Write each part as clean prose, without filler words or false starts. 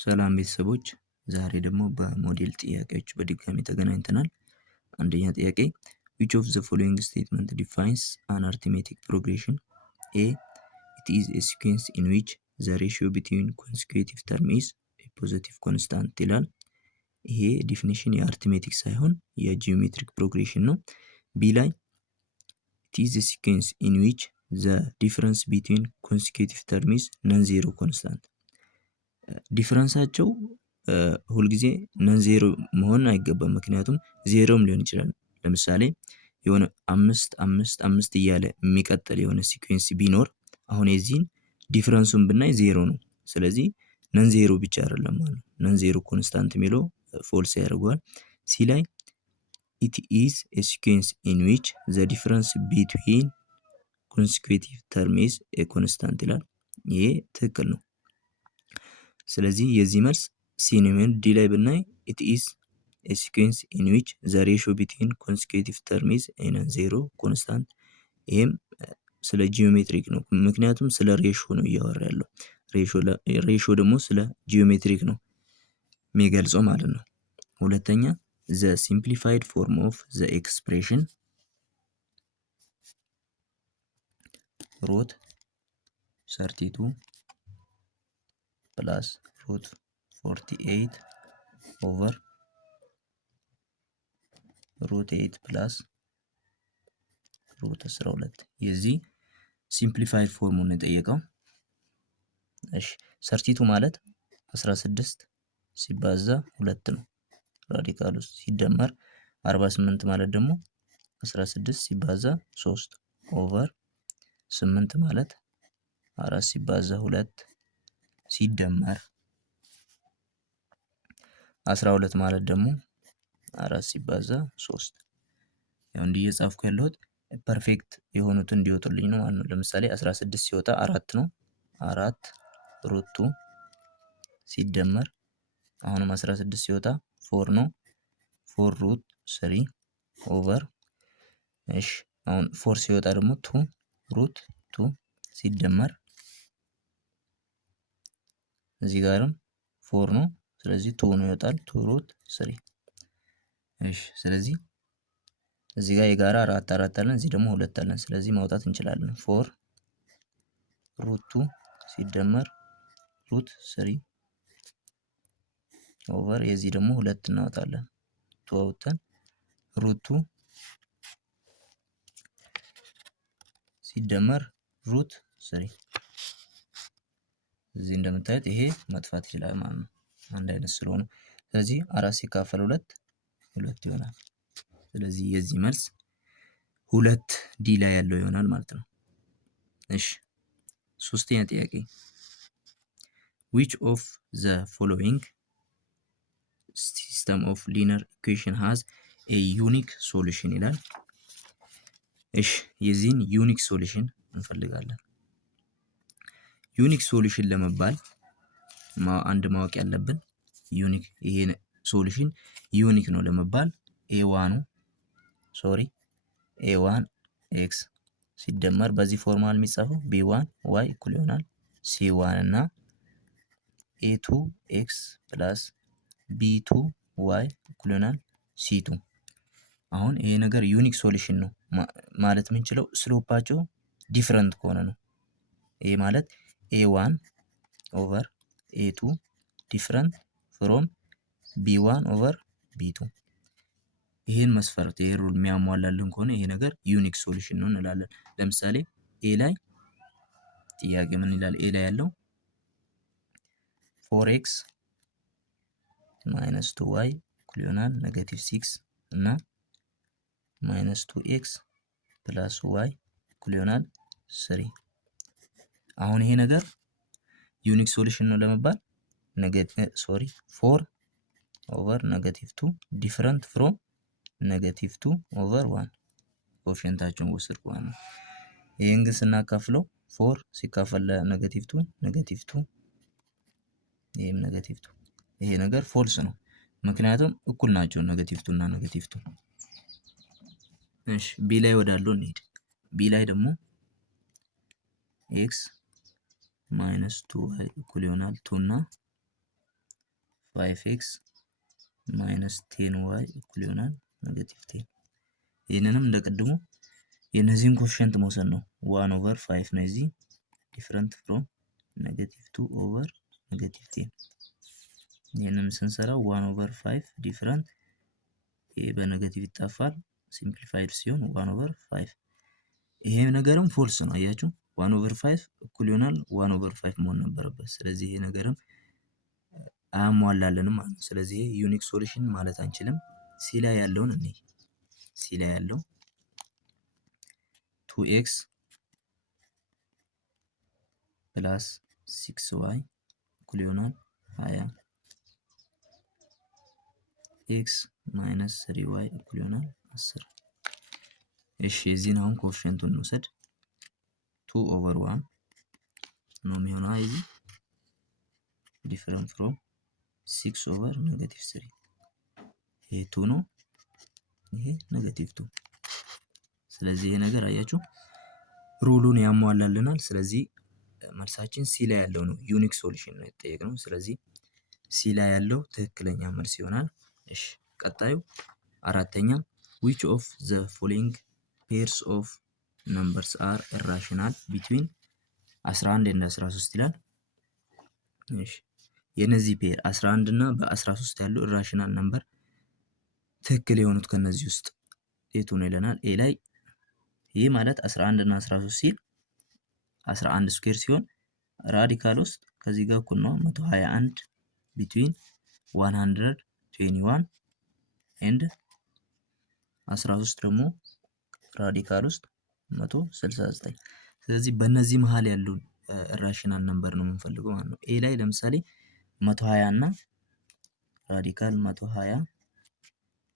ሰላም ቤተሰቦች ዛሬ ደግሞ በሞዴል ጥያቄዎች በድጋሚ ተገናኝተናል። አንደኛ ጥያቄ which of the following statement defines an arithmetic progression? A. It is a sequence in which the ratio between consecutive terms is a positive constant ይላል። ይሄ ዲፊኒሽን የአርትሜቲክ ሳይሆን የጂኦሜትሪክ ፕሮግሬሽን ነው። ቢ ላይ it is a sequence in which the difference between consecutive terms is non-zero constant ዲፈረንሳቸው ሁልጊዜ ነን ዜሮ መሆን አይገባም። ምክንያቱም ዜሮም ሊሆን ይችላል። ለምሳሌ የሆነ 5 እያለ የሚቀጥል የሆነ ሲኩዌንስ ቢኖር አሁን የዚህን ዲፈረንሱን ብናይ ዜሮ ነው። ስለዚህ ነን ዜሮ ብቻ አይደለም ማለት ነው። ነን ዜሮ ኮንስታንት የሚለው ፎልስ ያደርገዋል። ሲ ላይ it is a sequence in which the difference between consecutive terms is a constant ይላል። ይሄ ትክክል ነው። ስለዚህ የዚህ መልስ ሲ ነው የሚሆነው። ዲ ላይ ብናይ it is a sequence in which the ratio between consecutive terms is a non-zero constant ይሄም ስለ ጂኦሜትሪክ ነው። ምክንያቱም ስለ ሬሾ ነው እያወራ ያለው። ሬሾ ደግሞ ስለ ጂኦሜትሪክ ነው የሚገልጸው ማለት ነው። ሁለተኛ the simplified form of the expression root 32 plus root 48 over root 8 plus root 12 የዚህ ሲምፕሊፋይድ ፎርሙን ነው የጠየቀው። እሺ 32 ማለት 16 ሲባዛ 2 ነው ራዲካል ውስጥ ሲደመር 48 ማለት ደግሞ 16 ሲባዛ 3 ኦቨር 8 ማለት 4 ሲባዛ 2 ሲደመር 12 ማለት ደግሞ 4 ሲባዛ 3 ያው እንዲህ እየጻፍኩ ያለሁት ፐርፌክት የሆኑት እንዲወጡልኝ ነው ማለት ነው። ለምሳሌ 16 ሲወጣ 4 ነው። 4 ሩት 2 ሲደመር አሁንም 16 ሲወጣ 4 ነው። 4 ሩት 3 ኦቨር እሺ አሁን 4 ሲወጣ ደግሞ 2 ሩት 2 ሲደመር እዚህ ጋርም 4 ነው። ስለዚህ 2 ነው ይወጣል። 2 ሩት 3 እሺ ስለዚህ እዚህ ጋር የጋራ 4 አለን፣ እዚህ ደግሞ 2 አለን። ስለዚህ ማውጣት እንችላለን። 4 ሩት 2 ሲደመር ሩት 3 ኦቨር የዚህ ደግሞ 2 እናወጣለን። 2 አውጥተን ሩት 2 ሲደመር ሩት 3 እዚህ እንደምታዩት ይሄ መጥፋት ይችላል ማለት ነው፣ አንድ አይነት ስለሆነ። ስለዚህ 4 ሲካፈል 2 2 ይሆናል። ስለዚህ የዚህ መልስ 2 ዲ ላይ ያለው ይሆናል ማለት ነው። እሺ ሶስተኛ ጥያቄ which of the following system of linear equation has a unique solution ይላል። እሺ የዚህን ዩኒክ ሶሉሽን እንፈልጋለን። ዩኒክ ሶሉሽን ለመባል አንድ ማወቅ ያለብን ዩኒክ ይሄ ሶሉሽን ዩኒክ ነው ለመባል a1 x ሲደመር በዚህ ፎርማል የሚጻፈው b1 y እኩል ይሆናል c1 እና a2 x plus b2 y እኩል ይሆናል c2። አሁን ይሄ ነገር ዩኒክ ሶሉሽን ነው ማለት የምንችለው ስሎፓቸው ዲፈረንት ከሆነ ነው። ይሄ ማለት a1 over a2 ዲፈረንት ፍሮም b1 over b2። ይሄን መስፈርት ይሄ ሩል የሚያሟላልን ከሆነ ይሄ ነገር ዩኒክ ሶሉሽን ነው እንላለን። ለምሳሌ ኤ ላይ ጥያቄ ምን ይላል? ኤ ላይ ያለው 4x minus 2y እኩል ይሆናል -6 እና -2x plus y እኩል ይሆናል 3። አሁን ይሄ ነገር ዩኒክ ሶሉሽን ነው ለመባል 4 ኦቨር -2 ዲፈረንት ፍሮም -2 ኦቨር 1 ኮኤፊሺየንታቸውን ወሰድኩ ማለት ነው። ይሄን ግን ስናካፍለው 4 ሲካፈል -2 -2 ይሄም -2 ይሄ ነገር ፎልስ ነው፣ ምክንያቱም እኩል ናቸው -2 እና -2። እሺ ቢ ላይ ወዳለው እንሂድ። ቢ ላይ ደግሞ x -2y እኩል ይሆናል 2 እና 5x ማይነስ 10y እኩል ይሆናል ኔጌቲቭ 10። ይህንንም እንደቀድሞ የነዚህን ኮፊሸንት መውሰድ ነው። 1 ኦቨር 5 ነው እዚህ ዲፈረንት ፍሮም ኔጌቲቭ 2 ኦቨር ኔጌቲቭ 10። ይህንን ስንሰራው 1 ኦቨር 5 ዲፈረንት ይሄ በኔጌቲቭ ይጣፋል ሲምፕሊፋይድ ሲሆን 1 ኦቨር 5። ይሄ ነገርም ፎልስ ነው አያችሁ 1 ኦቨር 5 እኩል ይሆናል 1 ኦቨር 5 መሆን ነበረበት። ስለዚህ ይሄ ነገርም አያሟላለንም ማለት ነው። ስለዚህ ይሄ ዩኒክ ሶሉሽን ማለት አንችልም። ሲ ላይ ያለውን እንይ። ሲ ላይ ያለው 2x ፕላስ 6y እኩል ይሆናል 20 x ማይነስ 3y እኩል ይሆናል 10። እሺ እዚህን አሁን ኮኤፊሺየንቱን እንውሰድ። 2 ኦቨር 1 ነው የሚሆነው እዚህ ዲፈረንት ፍሮም 6 ኦቨር ኔጌቲቭ 3 ይሄ 2 ነው፣ ይሄ ኔጌቲቭ 2። ስለዚህ ይሄ ነገር አያችሁ ሩሉን ያሟላልናል። ስለዚህ መልሳችን ሲ ላይ ያለው ነው። ዩኒክ ሶሉሽን ነው የተጠየቅነው። ስለዚህ ሲ ላይ ያለው ትክክለኛ መልስ ይሆናል። እሺ ቀጣዩ አራተኛ which of the following pairs of numbers are irrational between 11 እና 13 ይላል። እሺ የነዚህ ፔር 11 እና በ13 ያለው ኢራሽናል ነምበር ትክክል የሆኑት ከነዚህ ውስጥ የቱ ነው ይለናል። ኤ ላይ ይህ ማለት 11 እና 13 ሲል 11 ስኩዌር ሲሆን ራዲካል ውስጥ ከዚህ ጋር እኩል ነው 121 between 121 and 13 ደግሞ ራዲካል ውስጥ 169። ስለዚህ በእነዚህ መሃል ያሉ ኢራሽናል ነምበር ነው የምንፈልገው ማለት ነው። ኤ ላይ ለምሳሌ 120 እና ራዲካል 120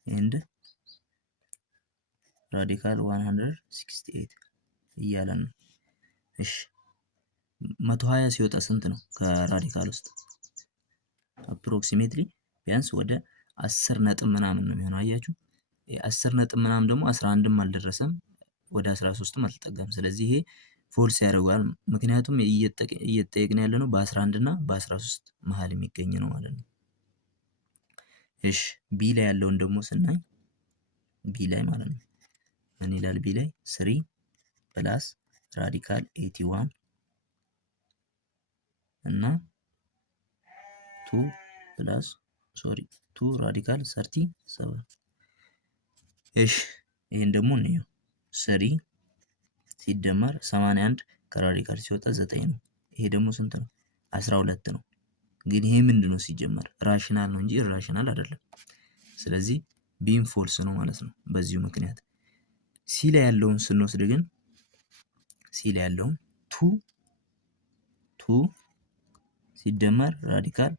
and ራዲካል 168 እያለን ነው። እሺ 120 ሲወጣ ስንት ነው ከራዲካል ውስጥ? አፕሮክሲሜትሊ ቢያንስ ወደ 10 ነጥብ ምናምን ነው የሚሆነው። አያችሁ 10 ነጥብ ምናምን ደግሞ 11ም አልደረሰም ወደ 13ም አልተጠጋም። ስለዚህ ይሄ ፎልስ ያደርጋል። ምክንያቱም እየተጠየቅን ያለ ነው በ11 እና በ13 መሃል የሚገኝ ነው ማለት ነው። እሺ ቢ ላይ ያለውን ደግሞ ስናይ ቢ ላይ ማለት ነው ምን ይላል? ቢ ላይ 3 ፕላስ ራዲካል 81 እና 2 ፕላስ 2 ራዲካል 37። እሺ ይሄን ደግሞ እንየው 3 ሲደመር 81 ከራዲካል ሲወጣ 9 ነው። ይሄ ደግሞ ስንት ነው? 12 ነው። ግን ይሄ ምንድነው ሲጀመር ራሽናል ነው እንጂ ኢራሽናል አይደለም። ስለዚህ ቢም ፎልስ ነው ማለት ነው በዚሁ ምክንያት። ሲ ላይ ያለውን ስንወስድ ግን ሲ ላይ ያለውን 2 ሲደመር ራዲካል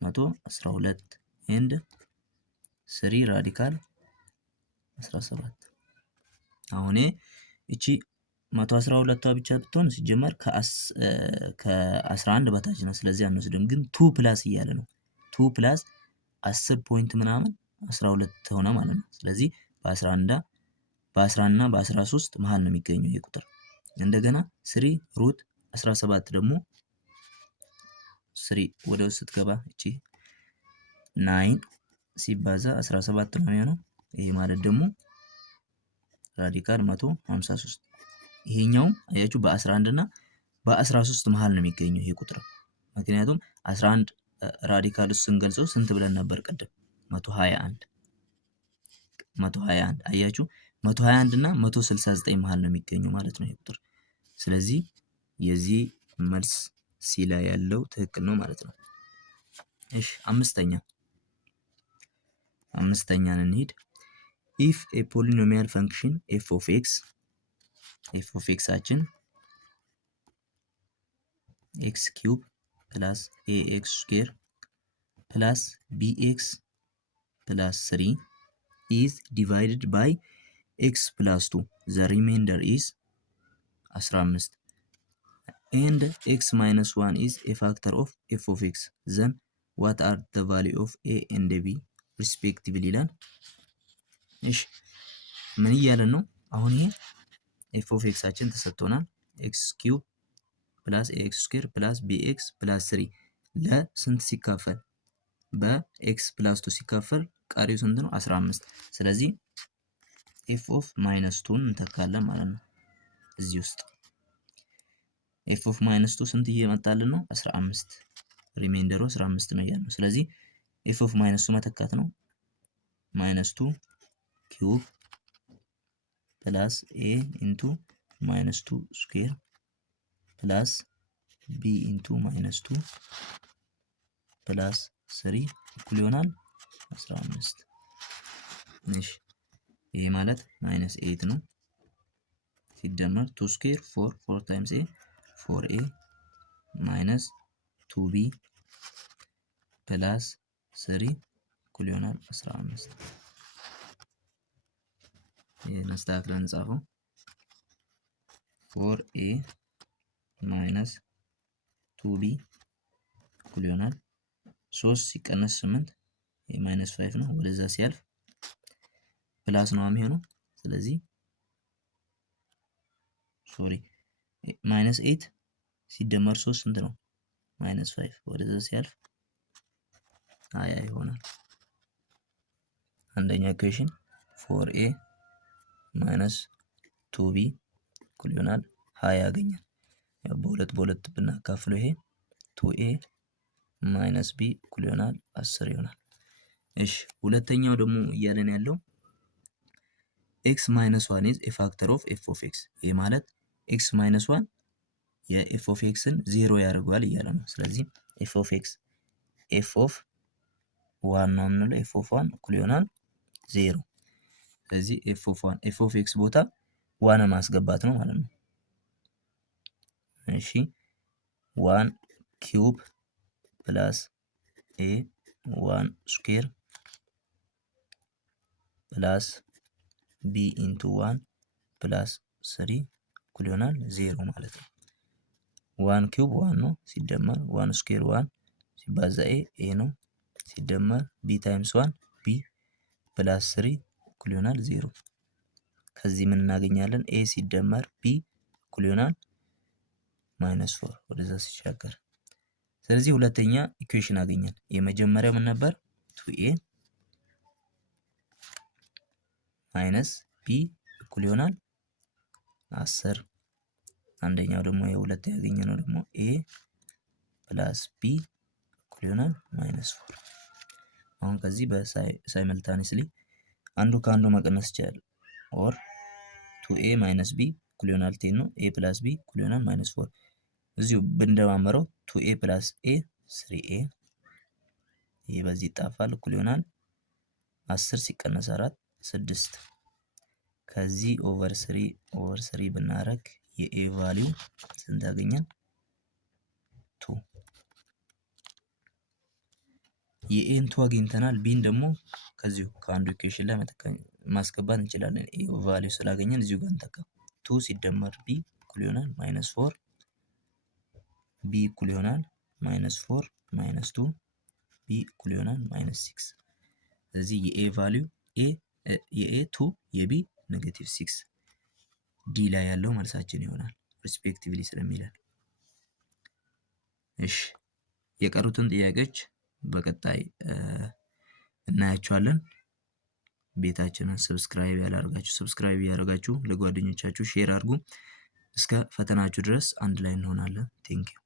112 ኤንድ 3 ራዲካል 17። አሁን እቺ 112ቷ ብቻ ብትሆን ሲጀመር ከ11 በታች ነው። ስለዚህ አንወስድም። ግን 2 ፕላስ እያለ ነው 2 ፕላስ 10 ፖይንት ምናምን 12 ሆነ ማለት ነው። ስለዚህ በ11 እና በ13 መሃል ነው የሚገኘው ይሄ ቁጥር። እንደገና 3 ሩት 17 ደግሞ 3 ወደ ውስጥ ስትገባ እቺ 9 ሲባዛ 17 ነው የሚሆነው። ይሄ ማለት ደግሞ ራዲካል 153። ይሄኛውም አያችሁ በ11 እና በ13 መሃል ነው የሚገኘው ይሄ ቁጥር። ምክንያቱም 11 ራዲካል ውስጥ ስንገልጸው ስንት ብለን ነበር ቅድም? 121 አያችሁ 121 እና 169 መሃል ነው የሚገኘው ማለት ነው ይሄ ቁጥር። ስለዚህ የዚህ መልስ ሲ ላይ ያለው ትክክል ነው ማለት ነው። እሺ አምስተኛን እንሂድ። if a polynomial function f of x አችን x cube plus ax square plus bx plus 3 is divided by x plus 2 the remainder is 15 and x minus 1 is a factor of f of x then what are the value of a and b respectively ይላል። እሺ ምን እያለን ነው አሁን? ይሄ f of x አችን ተሰጥቶናል x cube plus ax square plus bx plus 3 ለስንት ሲካፈል? በኤክስ ፕላስ ቱ ሲካፈል ቀሪው ስንት ነው? 15። ስለዚህ ኤፍ ኦፍ ማይነስ ቱን እንተካለን ማለት ነው። እዚህ ውስጥ ኤፍ ኦፍ ማይነስ ቱ ስንት እየመጣልን ነው? 15። ሪሜንደሩ 15 ነው ያለው። ስለዚህ ኤፍ ኦፍ ማይነስ ቱ መተካት ነው። ማይነስ ቱ ኪዩብ ፕላስ ኤ ኢንቱ ማይነስ ቱ ስኩዌር ፕላስ ቢ ኢንቱ ማይነስ ቱ ፕላስ 3 እኩል ይሆናል 15። እሺ ይሄ ማለት ማይነስ 8 ነው ሲደመር 2 ስኩዌር 4 ታይምስ ኤ 4a ማይነስ 2b ፕላስ 3 እኩል ይሆናል 15። ይሄን አስተካክለን እንጻፈው። 4a ማይነስ 2b እኩል ይሆናል 3 ሲቀነስ 8 ማይነስ 5 ነው። ወደዛ ሲያልፍ ፕላስ ነው የሚሆነው። ስለዚህ ማይነስ 8 ሲደመር 3 ስንት ነው? ማይነስ 5። ወደዛ ሲያልፍ 20 ይሆናል። አንደኛ ኢኩዌሽን 4a ማይነስ 2b እኩል ይሆናል 20 ያገኛል። ያው በሁለት ብናካፍለው ይሄ 2a ማይነስ b እኩል ይሆናል 10 ይሆናል። እሺ ሁለተኛው ደግሞ እያለን ያለው x ማይነስ 1 is a factor of f of x። ይሄ ማለት x ማይነስ 1 የf of xን 0 ያደርገዋል እያለ ነው። ስለዚህ f of x f of 1 ነው የምንለው። f of 1 እኩል ይሆናል 0። ስለዚህ f of x ቦታ 1 ማስገባት ነው ማለት ነው። እሺ 1 ኪዩብ ፕላስ a 1 ስኩዌር ፕላስ b ኢንቱ 1 ፕላስ 3 እኩል ይሆናል 0 ማለት ነው። 1 ኪዩብ 1 ነው ሲደመር 1 ስኩዌር 1 ሲባዛ a ነው ሲደመር b ታይምስ 1 b ፕላስ 3 እኩል ይሆናል 0። ከዚህ ምን እናገኛለን? a ሲደመር b እኩል ይሆናል ማይነስ 4 ወደዛ ሲሻገር። ስለዚህ ሁለተኛ ኢኩዌሽን አገኘን። የመጀመሪያው ምን ነበር? 2a ማይነስ b እኩል ይሆናል 10። አንደኛው ደግሞ የሁለት ያገኘነው ደግሞ a ፕላስ b እኩል ይሆናል ማይነስ 4። አሁን ከዚህ በሳይመልታኒስሊ አንዱ ከአንዱ መቀነስ ይችላል። ኦር 2a ማይነስ b እኩል ይሆናል 10 ነው። a ፕላስ b እኩል ይሆናል ማይነስ 4። እዚሁ ብንደማመረው 2a ፕላስ a 3a ይሄ በዚህ ይጣፋል እኩል ይሆናል 10 ሲቀነስ 4 6። ከዚህ ኦቨር 3 ብናረግ የኤ ቫልዩ ስንት ያገኛል? 2። የኤን 2 አግኝተናል። ቢን ደግሞ ከዚሁ ከአንዱ ኢኩዌሽን ላይ ማስገባት እንችላለን። ኤ ቫልዩ ስላገኘን እዚሁ ጋር እንተካ። 2 ሲደመር ቢ እኩል ይሆናል ማይነስ 4 ቢ እኩል ይሆናል ማይነስ 4 ማይነስ 2 ቢ እኩል ይሆናል ማይነስ 6። ስለዚህ የኤ ቫልዩ የኤ 2 የቢ ኔጌቲቭ 6 ዲ ላይ ያለው መልሳችን ይሆናል ሪስፔክቲቭሊ ስለሚለን። እሺ የቀሩትን ጥያቄዎች በቀጣይ እናያቸዋለን። ቤታችንን ሰብስክራይብ ያላደረጋችሁ ሰብስክራይብ ያደርጋችሁ፣ ለጓደኞቻችሁ ሼር አድርጉ። እስከ ፈተናችሁ ድረስ አንድ ላይ እንሆናለን። ቴንኪው